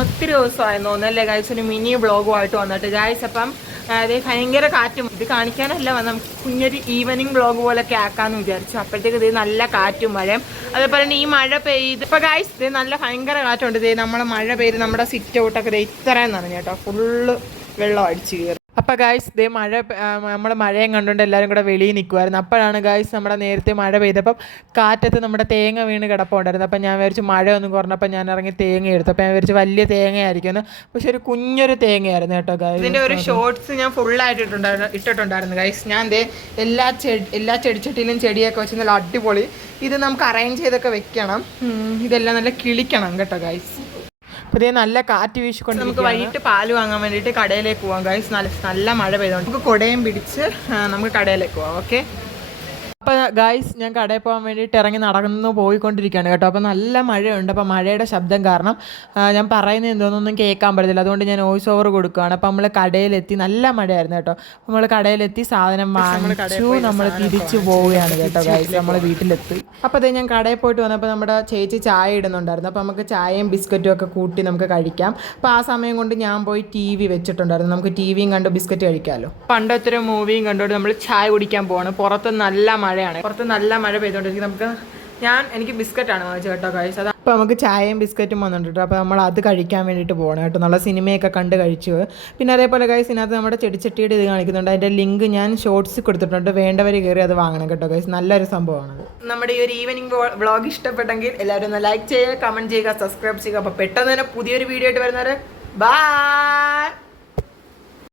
ഒത്തിരി ദിവസമായിരുന്നു തോന്നുന്നല്ലേ ഗൈസ് ഒരു മിനി വ്ളോഗുമായിട്ട് വന്നിട്ട് ഗൈസ്. അപ്പം അതായത് ഭയങ്കര കാറ്റും, ഇത് കാണിക്കാനല്ല നമുക്ക് കുഞ്ഞൊരു ഈവനിങ് വ്ളോഗ് പോലൊക്കെ ആക്കാമെന്ന് വിചാരിച്ചു. അപ്പോഴത്തേക്ക് ഇത് നല്ല കാറ്റും മഴയും, അതേപോലെ തന്നെ ഈ മഴ പെയ്ത് ഇപ്പം ഗൈസ് ഇത് നല്ല ഭയങ്കര കാറ്റുണ്ട്. ഇത് നമ്മളെ മഴ പെയ്ത് നമ്മുടെ സിറ്റ് ഔട്ടൊക്കെ ഇത് ഇത്രയും നനഞ്ഞു കേട്ടോ, ഫുള്ള് വെള്ളം അടിച്ച് കയറി. അപ്പോൾ ഗായ്സ് ഇതേ മഴ നമ്മൾ മഴയും കണ്ടുകൊണ്ട് എല്ലാവരും കൂടെ വെളിയിൽ നിൽക്കുമായിരുന്നു. അപ്പോഴാണ് ഗായ്സ് നമ്മുടെ നേരത്തെ മഴ പെയ്തപ്പം കാറ്റത്ത് നമ്മുടെ തേങ്ങ വീണ് കിടപ്പുണ്ടായിരുന്നു. അപ്പം ഞാൻ വിചാരിച്ചു മഴ ഒന്നും കുറഞ്ഞപ്പോൾ ഞാൻ ഇറങ്ങി തേങ്ങ എടുത്തു. അപ്പോൾ ഞാൻ വിചാരിച്ചു വലിയ തേങ്ങയായിരിക്കുമെന്ന്, പക്ഷെ ഒരു കുഞ്ഞൊരു തേങ്ങയായിരുന്നു കേട്ടോ ഗായ്സ്. ഇതിൻ്റെ ഒരു ഷോർട്സ് ഞാൻ ഫുള്ളായിട്ട് ഇട്ടിട്ടുണ്ടായിരുന്നു ഗായ്സ്. ഞാൻ ദേ എല്ലാ ചെടിച്ചട്ടിയിലും ചെടിയൊക്കെ വെച്ച് നല്ല അടിപൊളി ഇത് നമുക്ക് അറേഞ്ച് ചെയ്തൊക്കെ വെക്കണം. ഇതെല്ലാം നല്ല കിളിക്കണം കേട്ടോ ഗായ്സ്. അപ്പോൾ ഇതേ നല്ല കാറ്റ് വീശിക്കൊണ്ട് നമുക്ക് വൈകിട്ട് പാല് വാങ്ങാൻ വേണ്ടിയിട്ട് കടയിലേക്ക് പോകാം ഗൈസ്. നല്ല മഴ പെയ്തുകൊണ്ട് നമുക്ക് കുടയും പിടിച്ച് നമുക്ക് കടയിലേക്ക് പോകാം. ഓക്കെ. അപ്പോൾ ഗായ്സ് ഞാൻ കടയിൽ പോകാൻ വേണ്ടിയിട്ട് ഇറങ്ങി നടന്നു പോയിക്കൊണ്ടിരിക്കുകയാണ് കേട്ടോ. അപ്പോൾ നല്ല മഴയുണ്ട്. അപ്പോൾ മഴയുടെ ശബ്ദം കാരണം ഞാൻ പറയുന്നത് എന്തോന്നൊന്നും കേൾക്കാൻ പറ്റത്തില്ല. അതുകൊണ്ട് ഞാൻ വോയിസ് ഓവർ കൊടുക്കുകയാണ്. അപ്പോൾ നമ്മൾ കടയിലെത്തി, നല്ല മഴയായിരുന്നു കേട്ടോ. നമ്മൾ കടയിലെത്തി സാധനം വാങ്ങിച്ചു നമ്മൾ തിരിച്ചു പോവുകയാണ് കേട്ടോ ഗായ്സ്. നമ്മൾ വീട്ടിലെത്തി. അപ്പോൾ അതേ ഞാൻ കടയിൽ പോയിട്ട് വന്നപ്പോൾ നമ്മുടെ ചേച്ചി ചായ ഇടുന്നുണ്ടായിരുന്നു. അപ്പോൾ നമുക്ക് ചായയും ബിസ്ക്കറ്റും ഒക്കെ കൂട്ടി നമുക്ക് കഴിക്കാം. അപ്പോൾ ആ സമയം കൊണ്ട് ഞാൻ പോയി TV വെച്ചിട്ടുണ്ടായിരുന്നു. നമുക്ക് TVയും കണ്ട് ബിസ്ക്കറ്റ് കഴിക്കാമല്ലോ. പണ്ടൊത്തിരി മൂവിയും കണ്ടുകൊണ്ട് നമ്മൾ ചായ കുടിക്കാൻ പോവാണ്. പുറത്ത് നല്ല മഴയാണ്, പുറത്ത് നല്ല മഴ പെയ്തുകൊണ്ടിരിക്കും. എനിക്ക് ബിസ്ക്കറ്റാണ് വാങ്ങിച്ചത് കേട്ടോ ഗൈസ്. അത് അപ്പോൾ നമുക്ക് ചായയും ബിസ്ക്കറ്റും വന്നിട്ടുണ്ട്. അപ്പോൾ നമ്മൾ അത് കഴിക്കാൻ വേണ്ടിയിട്ട് പോകണം കേട്ടോ. നല്ല സിനിമയൊക്കെ കണ്ട് കഴിച്ചു. പിന്നെ അതേപോലെ ഗൈസ് ഇതിനകത്ത് നമ്മുടെ ചെടിച്ചട്ടിയുടെ ഇത് കാണിക്കുന്നുണ്ട്. അതിൻ്റെ ലിങ്ക് ഞാൻ ഷോർട്സ് കൊടുത്തിട്ടുണ്ട്, വേണ്ടവർ കയറി അത് വാങ്ങണം കേട്ടോ ഗൈസ്. നല്ലൊരു സംഭവമാണ്. നമ്മുടെ ഈ ഒരു ഈവനിങ് വ്ളോഗ് ഇഷ്ടപ്പെട്ടെങ്കിൽ എല്ലാവരും ഒന്ന് ലൈക്ക് ചെയ്യുക, കമൻറ്റ് ചെയ്യുക, സബ്സ്ക്രൈബ് ചെയ്യുക. അപ്പോൾ പെട്ടെന്ന് തന്നെ പുതിയൊരു വീഡിയോ ആയിട്ട് വരുന്നവരെ ബൈ.